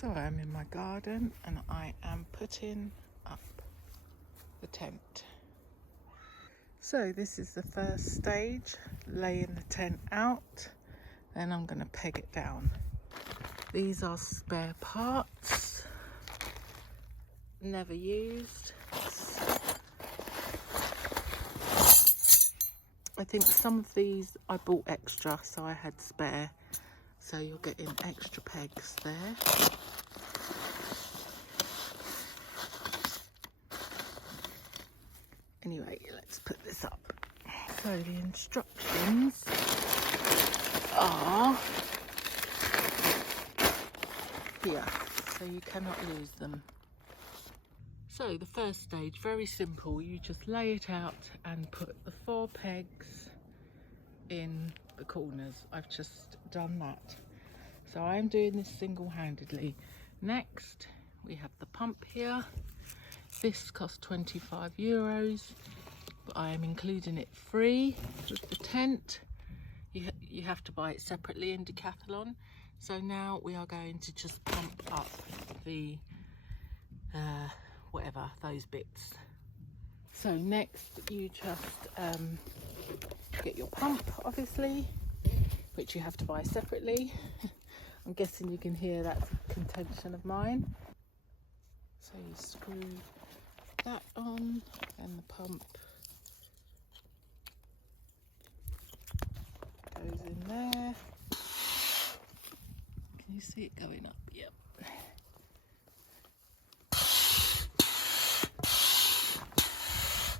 So I'm in my garden and I am putting up the tent. So this is the first stage, laying the tent out, then I'm going to peg it down. These are spare parts, never used. I think some of these I bought extra, so I had spare. So you're getting extra pegs there. Anyway, let's put this up. So the instructions are here, so you cannot lose them. So the first stage, very simple. You just lay it out and put the 4 pegs in the corners. I've just done that. So I am doing this single-handedly. Next, we have the pump here. This cost €25, but I am including it free with the tent. You have to buy it separately in Decathlon. So now we are going to just pump up the whatever, those bits. So next you just get your pump, obviously, which you have to buy separately. I'm guessing you can hear that's a contention of mine. So you screw that on and the pump goes in there. Can you see it going up? Yep.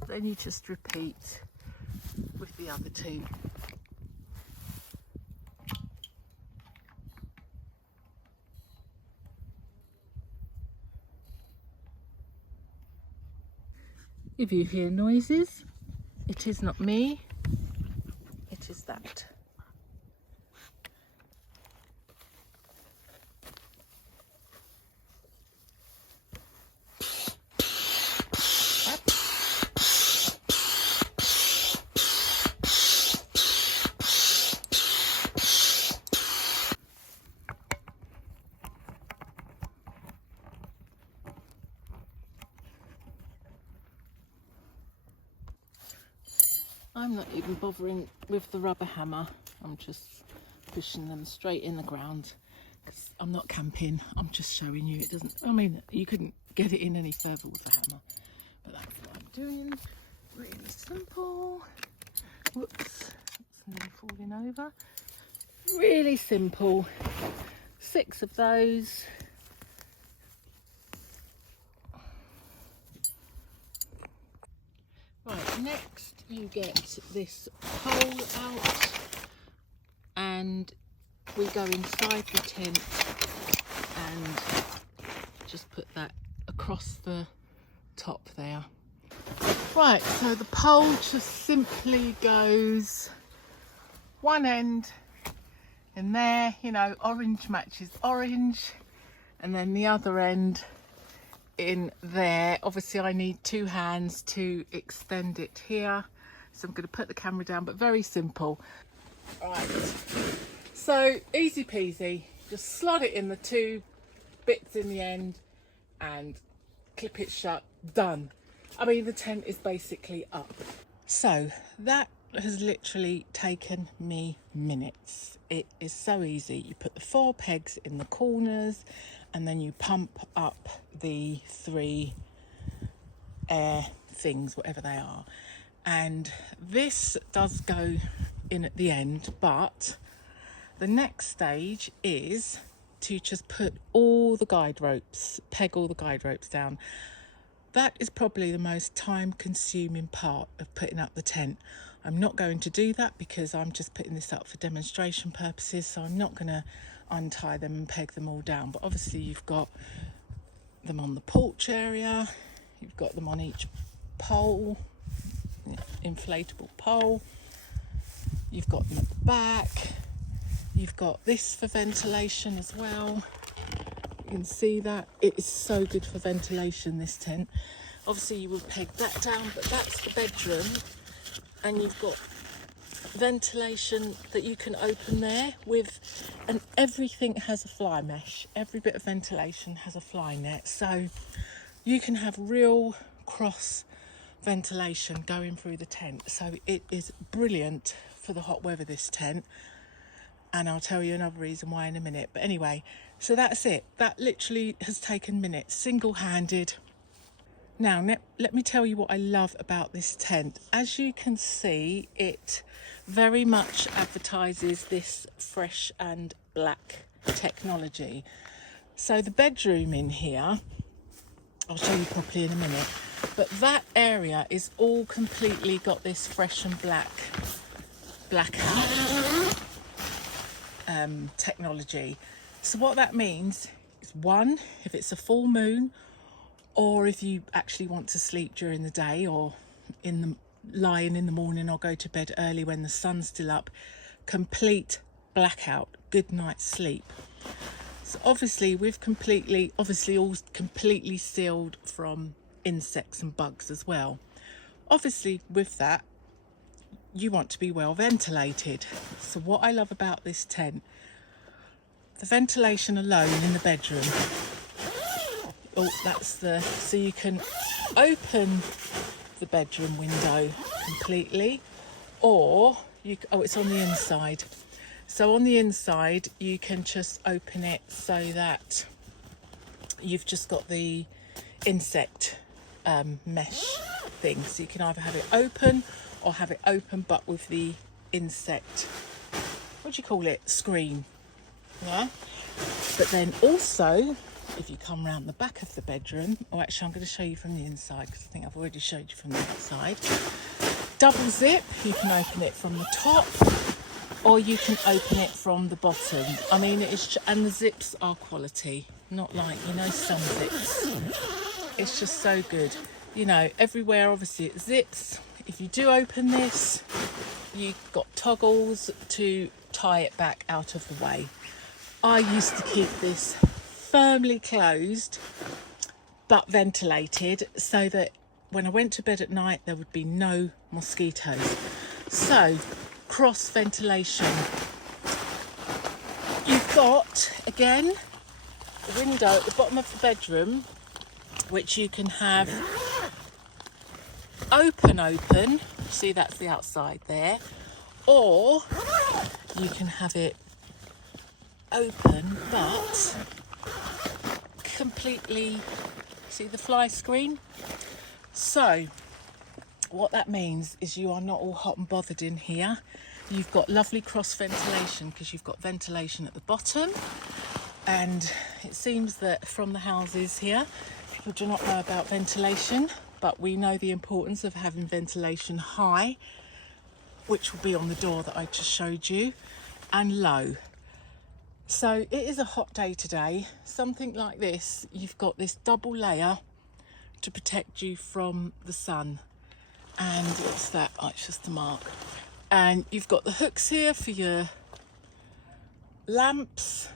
Then you just repeat with the other 2. If you hear noises, it is not me, it is that. I'm not even bothering with the rubber hammer. I'm just pushing them straight in the ground because I'm not camping. I'm just showing you. It doesn't, I mean, you couldn't get it in any further with a hammer, but that's what I'm doing. Really simple. Whoops, it's nearly falling over. Really simple. 6 of those. Right, next you get this pole out and we go inside the tent and just put that across the top there. Right, so the pole just simply goes one end in there, you know, orange matches orange, and then the other end in there. Obviously I need 2 hands to extend it here, so I'm going to put the camera down, but very simple. Right, so easy peasy, just slot it in the 2 bits in the end and clip it shut, done. I mean, the tent is basically up. So that has literally taken me minutes. It is so easy. You put the 4 pegs in the corners and then you pump up the 3 air things, whatever they are. And this does go in at the end, but the next stage is to just put all the guide ropes, peg all the guide ropes down. That is probably the most time consuming part of putting up the tent. I'm not going to do that because I'm just putting this up for demonstration purposes, so I'm not going to untie them and peg them all down. But obviously you've got them on the porch area, you've got them on each pole, inflatable pole, you've got them at the back, you've got this for ventilation as well. You can see that it is so good for ventilation, this tent. Obviously you will peg that down, but that's the bedroom, and you've got ventilation that you can open there with, and everything has a fly mesh. Every bit of ventilation has a fly net, so you can have real cross ventilation going through the tent. So it is brilliant for the hot weather, this tent, and I'll tell you another reason why in a minute. But anyway, so that's it. That literally has taken minutes, single-handed. Now let me tell you what I love about this tent. As you can see, it very much advertises this fresh and black technology. So the bedroom in here, I'll show you properly in a minute, but that area is all completely got this fresh and blackout technology. So what that means is, one, if it's a full moon, or if you actually want to sleep during the day, or lying in the morning, or go to bed early when the sun's still up, complete blackout, good night's sleep. So obviously all completely sealed from insects and bugs as well. Obviously with that, you want to be well ventilated. So what I love about this tent, the ventilation alone in the bedroom. Oh, so you can open the bedroom window completely, or it's on the inside. So on the inside, you can just open it so that you've just got the insect mesh thing. So you can either have it open or have it open but with the insect, what do you call it, screen. Yeah. But then also, if you come round the back of the bedroom, or actually I'm going to show you from the inside because I think I've already showed you from the outside. Double zip, you can open it from the top or you can open it from the bottom. I mean, and the zips are quality, not like, some zips. It's just so good. Everywhere obviously it zips. If you do open this, you've got toggles to tie it back out of the way. I used to keep this firmly closed but ventilated so that when I went to bed at night there would be no mosquitoes. So cross ventilation. You've got again the window at the bottom of the bedroom, which you can have open, see that's the outside there, or you can have it open but completely, see the fly screen? So what that means is you are not all hot and bothered in here. You've got lovely cross ventilation because you've got ventilation at the bottom, and it seems that from the houses here people do not know about ventilation, but we know the importance of having ventilation high, which will be on the door that I just showed you, and low. So it is a hot day today. Something like this, you've got this double layer to protect you from the sun. And what's that? Oh, it's just a mark. And you've got the hooks here for your lamps.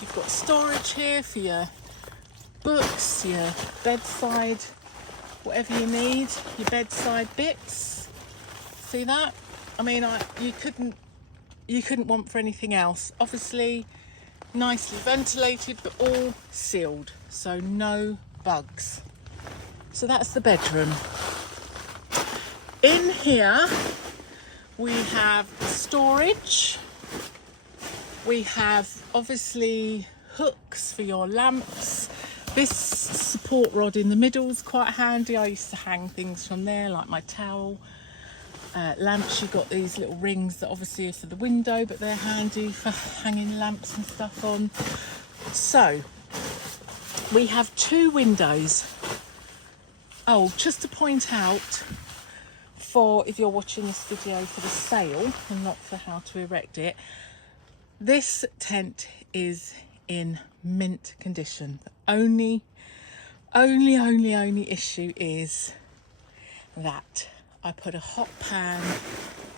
You've got storage here for your books, your bedside, whatever you need, your bedside bits. See that? I mean, you couldn't want for anything else. Obviously nicely ventilated but all sealed, so no bugs. So that's the bedroom. In here we have storage. We have obviously hooks for your lamps. This support rod in the middle is quite handy. I used to hang things from there, like my towel. Lamps, you've got these little rings that obviously are for the window, but they're handy for hanging lamps and stuff on. So we have 2 windows. Oh, just to point out, for if you're watching this video for the sale and not for how to erect it, this tent is in mint condition. The only issue is that I put a hot pan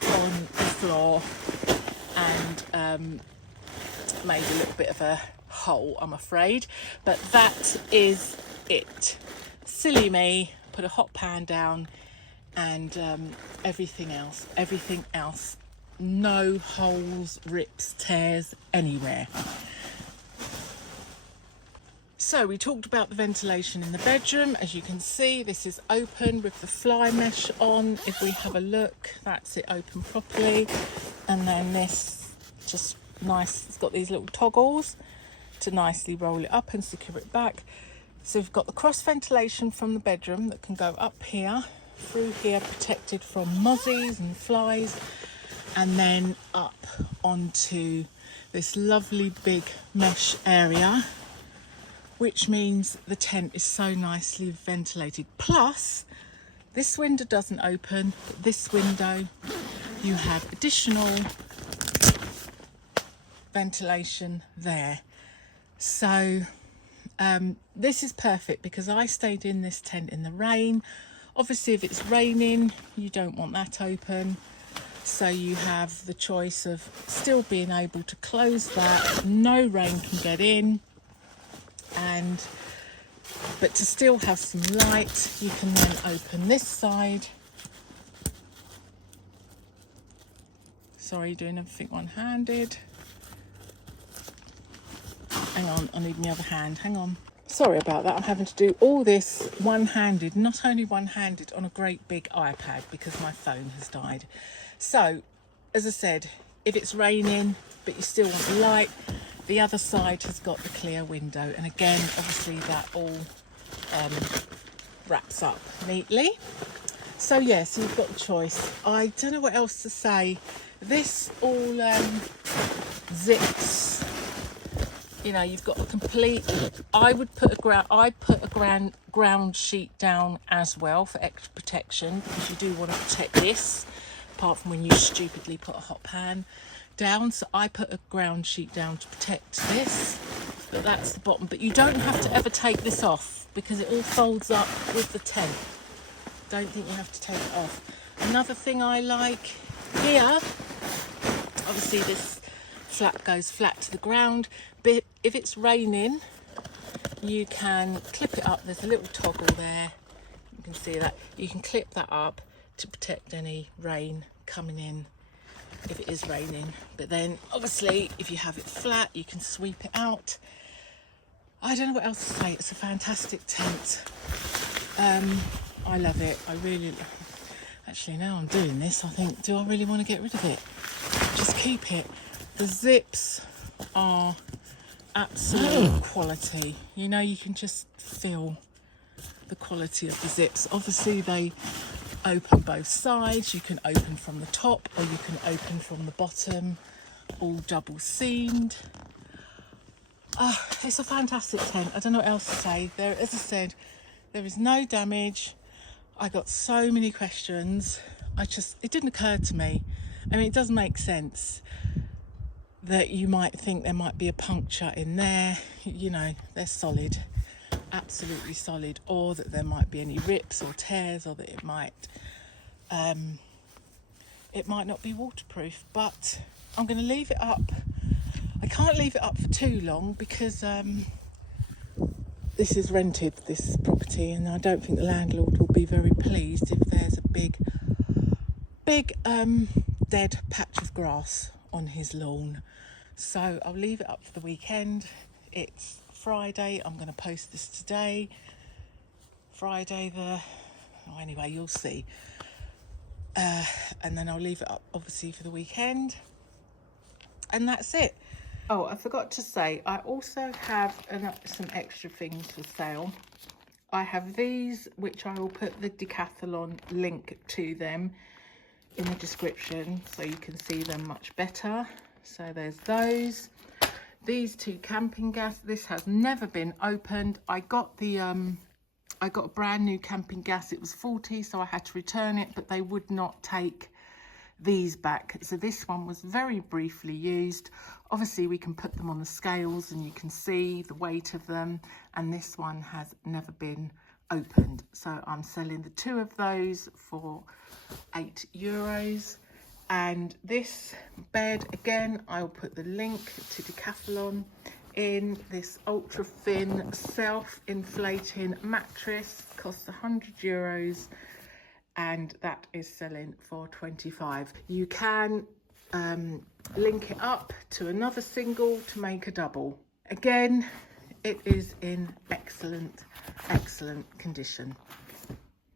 on the floor and made a little bit of a hole, I'm afraid, but that is it. Silly me, put a hot pan down, and everything else no holes, rips, tears anywhere. So we talked about the ventilation in the bedroom. As you can see, this is open with the fly mesh on. If we have a look, that's it open properly. And then this, just nice, it's got these little toggles to nicely roll it up and secure it back. So we've got the cross ventilation from the bedroom that can go up here, through here, protected from mozzies and flies, and then up onto this lovely big mesh area, which means the tent is so nicely ventilated. Plus, this window doesn't open, but this window, you have additional ventilation there. So this is perfect because I stayed in this tent in the rain. Obviously, if it's raining, you don't want that open. So you have the choice of still being able to close that, no rain can get in, but to still have some light. You can then open this side. Sorry, doing everything one-handed. Hang on, I need my other hand, hang on. Sorry about that, I'm having to do all this one-handed, not only one-handed, on a great big iPad because my phone has died. So, as I said, if it's raining, but you still want the light, the other side has got the clear window. And again, obviously that all wraps up neatly. So yes, you've got the choice. I don't know what else to say. This all zips. You know, you've got a complete. I put a ground sheet down as well for extra protection, because you do want to protect this, apart from when you stupidly put a hot pan down. So I put a ground sheet down to protect this, but that's the bottom. But you don't have to ever take this off because it all folds up with the tent. Don't think you have to take it off. Another thing I like here, obviously this flap goes flat to the ground, but if it's raining, you can clip it up. There's a little toggle there, you can see that. You can clip that up to protect any rain coming in if it is raining. But then obviously if you have it flat, you can sweep it out. I don't know what else to say. It's a fantastic tent. I love it. I really, actually now I'm doing this, I think, do I really want to get rid of it? Just keep it. The zips are absolute quality. You know, you can just feel the quality of the zips. Obviously they open both sides. You can open from the top or you can open from the bottom, all double seamed. It's a fantastic tent. I don't know what else to say. There, as I said, there is no damage. I got so many questions. It didn't occur to me. I mean, it does make sense that you might think there might be a puncture in there. You know, they're solid, absolutely solid, or that there might be any rips or tears, or that it might not be waterproof. But I'm going to leave it up. I can't leave it up for too long because this is rented, this property, and I don't think the landlord will be very pleased if there's a big dead patch of grass on his lawn. So I'll leave it up for the weekend. It's Friday. I'm going to post this today. Friday anyway, you'll see. And then I'll leave it up obviously for the weekend. And that's it. Oh, I forgot to say, I also have some extra things for sale. I have these, which I will put the Decathlon link to them in the description so you can see them much better. So there's those. These two camping gas. This has never been opened. I got a brand new camping gas. It was faulty, so I had to return it, but they would not take these back. So this one was very briefly used. Obviously we can put them on the scales and you can see the weight of them, and this one has never been opened. So I'm selling the two of those for €8. And this bed, again, I'll put the link to Decathlon in. This ultra thin self-inflating mattress costs €100, and that is selling for 25. You can link it up to another single to make a double. Again, it is in excellent condition.